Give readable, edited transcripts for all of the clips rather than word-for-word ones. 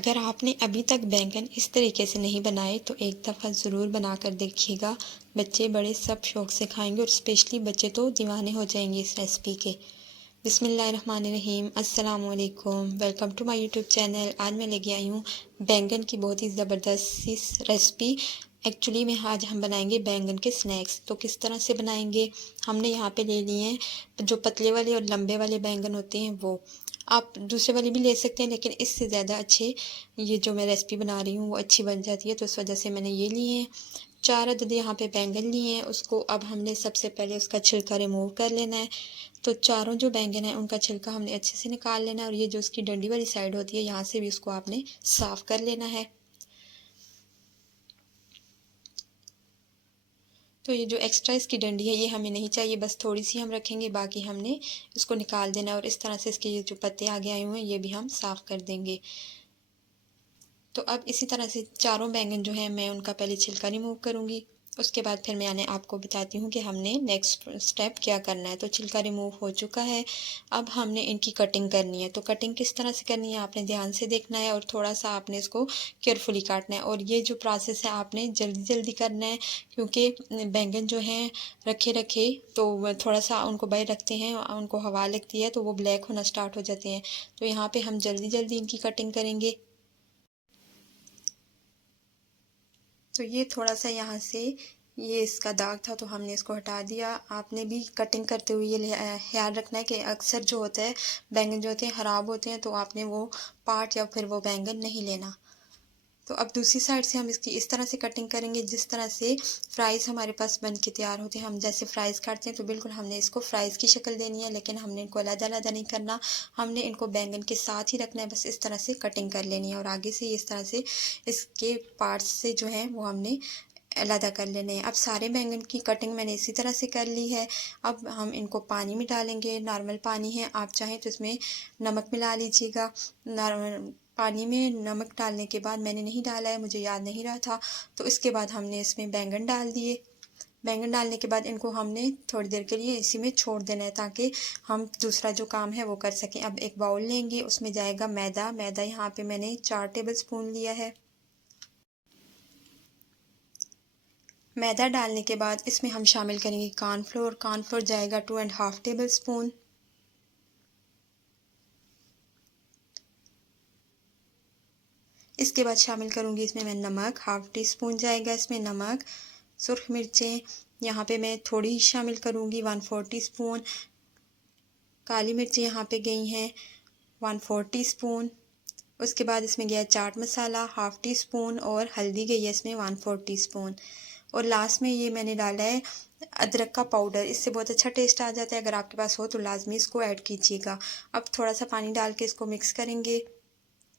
अगर आपने अभी तक बैंगन इस तरीके से नहीं बनाए तो एक दफ़ा ज़रूर बना कर देखिएगा। बच्चे बड़े सब शौक़ से खाएंगे और स्पेशली बच्चे तो दीवाने हो जाएंगे इस रेसिपी के। बिस्मिल्लाहिर्रहमानिर्रहीम, अस्सलाम वालेकुम, welcome to my YouTube channel. आज मैं लेके आई हूँ बैंगन की बहुत ही ज़बरदस्त सी रेसिपी। एक्चुअली में आज हम बनाएंगे बैंगन के स्नैक्स। तो किस तरह से बनाएंगे, हमने यहाँ पे ले लिए हैं जो पतले वाले और लंबे वाले बैंगन होते हैं वो। आप दूसरे वाले भी ले सकते हैं, लेकिन इससे ज़्यादा अच्छे ये जो मैं रेसिपी बना रही हूँ वो अच्छी बन जाती है, तो इस वजह से मैंने ये लिए हैं। 4 अदद यहाँ पे बैंगन लिए हैं। उसको अब हमने सबसे पहले उसका छिलका रिमूव कर लेना है। तो चारों जो बैंगन हैं उनका छिलका हमने अच्छे से निकाल लेना है, और ये जो उसकी डंडी वाली साइड होती है यहाँ से भी उसको आपने साफ़ कर लेना है। तो ये जो एक्स्ट्रा इसकी डंडी है ये हमें नहीं चाहिए, बस थोड़ी सी हम रखेंगे, बाकी हमने इसको निकाल देना है। और इस तरह से इसके ये जो पत्ते आगे आए हुए हैं ये भी हम साफ़ कर देंगे। तो अब इसी तरह से चारों बैंगन जो हैं मैं उनका पहले छिलका रिमूव करूँगी। उसके बाद फिर मैं आपको बताती हूँ कि हमने नेक्स्ट स्टेप क्या करना है। तो छिलका रिमूव हो चुका है, अब हमने इनकी कटिंग करनी है। तो कटिंग किस तरह से करनी है आपने ध्यान से देखना है, और थोड़ा सा आपने इसको केयरफुली काटना है। और ये जो प्रोसेस है आपने जल्दी जल्दी करना है, क्योंकि बैंगन जो हैं रखे रखे तो थोड़ा सा उनको बाहर रखते हैं, उनको हवा लगती है तो वो ब्लैक होना स्टार्ट हो जाते हैं। तो यहाँ पर हम जल्दी जल्दी इनकी कटिंग करेंगे। तो ये थोड़ा सा यहाँ से ये इसका दाग था तो हमने इसको हटा दिया। आपने भी कटिंग करते हुए ये ख्याल रखना है कि अक्सर जो होता है बैंगन जो होते हैं ख़राब होते हैं, तो आपने वो पार्ट या फिर वो बैंगन नहीं लेना। तो अब दूसरी साइड से हम इसकी इस तरह से कटिंग करेंगे जिस तरह से फ्राइज़ हमारे पास बन के तैयार होते हैं। हम जैसे फ़्राइज़ काटते हैं तो बिल्कुल हमने इसको फ़्राइज़ की शक्ल देनी है, लेकिन हमने इनको अलग-अलग नहीं करना, हमने इनको बैंगन के साथ ही रखना है। बस इस तरह से कटिंग कर लेनी है, और आगे से इस तरह से इसके पार्ट्स से जो हैं वो हमने अलग कर लेने हैं। अब सारे बैंगन की कटिंग मैंने इसी तरह से कर ली है। अब हम इनको पानी में डालेंगे, नॉर्मल पानी है, आप चाहें तो इसमें नमक मिला लीजिएगा। नॉर्मल पानी में नमक डालने के बाद मैंने नहीं डाला है, मुझे याद नहीं रहा था, तो इसके बाद हमने इसमें बैंगन डाल दिए। बैंगन डालने के बाद इनको हमने थोड़ी देर के लिए इसी में छोड़ देना है, ताकि हम दूसरा जो काम है वो कर सकें। अब एक बाउल लेंगे, उसमें जाएगा मैदा। मैदा यहाँ पे मैंने 4 टेबल स्पून लिया है। मैदा डालने के बाद इसमें हम शामिल करेंगे कॉर्नफ्लोर। कॉर्नफ्लोर जाएगा 2.5 टेबल स्पून। इसके बाद शामिल करूँगी इसमें मैं नमक, हाफ़ टी स्पून जाएगा इसमें नमक। सुर्ख मिर्चें यहाँ पे मैं थोड़ी ही शामिल करूँगी, 1/4 टी स्पून। काली मिर्चें यहाँ पे गई हैं 1/4 टी स्पून। उसके बाद इसमें गया chaat masala half tea spoon, और हल्दी गई है इसमें 1/4 टी स्पून। और लास्ट में ये मैंने डाला है अदरक का पाउडर, इससे बहुत अच्छा टेस्ट आ जाता है। अगर आपके पास हो तो लाजमी इसको ऐड कीजिएगा। अब थोड़ा सा पानी डाल के इसको मिक्स करेंगे,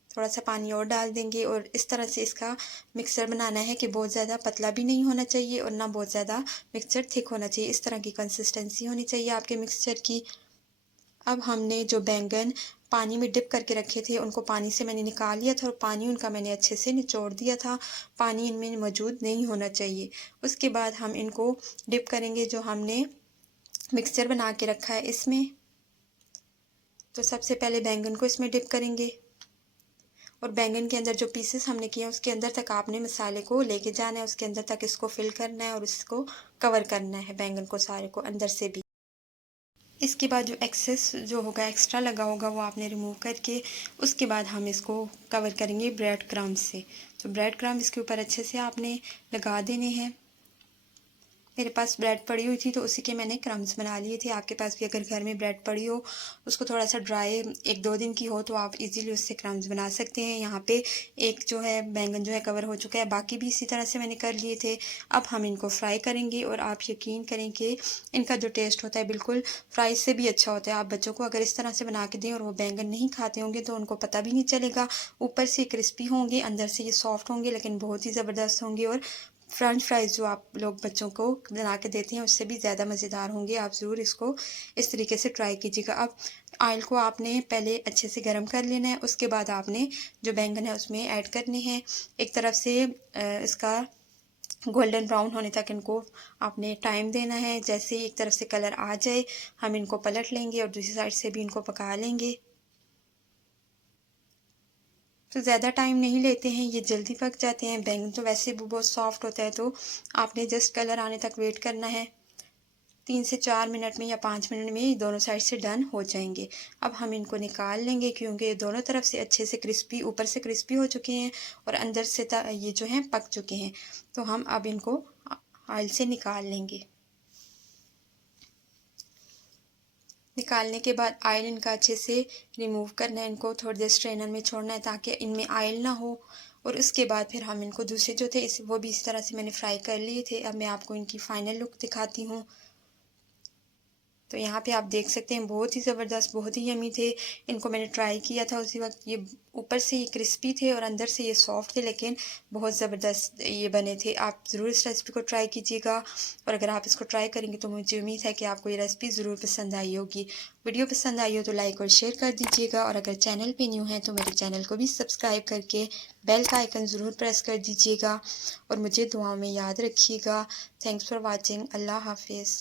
थोड़ा सा पानी और डाल देंगे, और इस तरह से इसका मिक्सचर बनाना है कि बहुत ज़्यादा पतला भी नहीं होना चाहिए और ना बहुत ज़्यादा मिक्सचर थिक होना चाहिए। इस तरह की कंसिस्टेंसी होनी चाहिए आपके मिक्सचर की। अब हमने जो बैंगन पानी में डिप करके रखे थे उनको पानी से मैंने निकाल लिया था, और पानी उनका मैंने अच्छे से निचोड़ दिया था। पानी इनमें मौजूद नहीं होना चाहिए। उसके बाद हम इनको डिप करेंगे जो हमने मिक्सचर बना के रखा है इसमें। तो सबसे पहले बैंगन को इसमें डिप करेंगे, और बैंगन के अंदर जो पीसेस हमने किए हैं उसके अंदर तक आपने मसाले को लेके जाना है, उसके अंदर तक इसको फिल करना है और इसको कवर करना है बैंगन को सारे को अंदर से भी। इसके बाद जो एक्सेस जो होगा एक्स्ट्रा लगा होगा वो आपने रिमूव करके उसके बाद हम इसको कवर करेंगे ब्रेड क्रम्ब से। तो ब्रेड क्रम्ब इसके ऊपर अच्छे से आपने लगा देने हैं। मेरे पास ब्रेड पड़ी हुई थी तो उसी के मैंने क्रम्स बना लिए थे। आपके पास भी अगर घर में ब्रेड पड़ी हो, उसको थोड़ा सा ड्राई 1-2 दिन की हो, तो आप इजीली उससे क्रम्स बना सकते हैं। यहाँ पे एक जो है बैंगन जो है कवर हो चुका है, बाकी भी इसी तरह से मैंने कर लिए थे। अब हम इनको फ्राई करेंगे, और आप यकीन करें कि इनका जो टेस्ट होता है बिल्कुल फ्राई से भी अच्छा होता है। आप बच्चों को अगर इस तरह से बना के दें और वो बैंगन नहीं खाते होंगे तो उनको पता भी नहीं चलेगा। ऊपर से क्रिस्पी होंगे, अंदर से ये सॉफ्ट होंगे, लेकिन बहुत ही ज़बरदस्त होंगे। और फ्रेंच फ्राइज़ जो आप लोग बच्चों को बना के देते हैं उससे भी ज़्यादा मज़ेदार होंगे। आप ज़रूर इसको इस तरीके से ट्राई कीजिएगा। अब ऑयल को आपने पहले अच्छे से गर्म कर लेना है, उसके बाद आपने जो बैंगन है उसमें ऐड करने हैं। एक तरफ से इसका गोल्डन ब्राउन होने तक इनको आपने टाइम देना है। जैसे ही एक तरफ से कलर आ जाए हम इनको पलट लेंगे और दूसरी साइड से भी इनको पका लेंगे। तो ज़्यादा टाइम नहीं लेते हैं, ये जल्दी पक जाते हैं। बैंगन तो वैसे भी बहुत सॉफ्ट होता है, तो आपने जस्ट कलर आने तक वेट करना है। 3 से 4 मिनट में या 5 मिनट में ये दोनों साइड से डन हो जाएंगे। अब हम इनको निकाल लेंगे, क्योंकि ये दोनों तरफ से अच्छे से क्रिस्पी, ऊपर से क्रिस्पी हो चुके हैं और अंदर से ये जो हैं पक चुके हैं। तो हम अब इनको ऑयल से निकाल लेंगे। निकालने के बाद ऑयल इनका अच्छे से रिमूव करना है, इनको थोड़ी देर स्ट्रेनर में छोड़ना है ताकि इनमें ऑयल ना हो। और उसके बाद फिर हम इनको दूसरे जो थे वो भी इस तरह से मैंने फ्राई कर लिए थे। अब मैं आपको इनकी फ़ाइनल लुक दिखाती हूँ। तो यहाँ पे आप देख सकते हैं बहुत ही ज़बरदस्त, बहुत ही यमी थे। इनको मैंने ट्राई किया था उसी वक्त, ये ऊपर से ये क्रिस्पी थे और अंदर से ये सॉफ्ट थे, लेकिन बहुत ज़बरदस्त ये बने थे। आप ज़रूर इस रेसिपी को ट्राई कीजिएगा, और अगर आप इसको ट्राई करेंगे तो मुझे उम्मीद है कि आपको ये रेसिपी ज़रूर पसंद आई होगी। वीडियो पसंद आई हो तो लाइक और शेयर कर दीजिएगा, और अगर चैनल पर न्यू है तो मेरे चैनल को भी सब्सक्राइब करके बेल का आइकन ज़रूर प्रेस कर दीजिएगा, और मुझे दुआओं में याद रखिएगा। Thanks for watching. अल्लाह हाफिज़।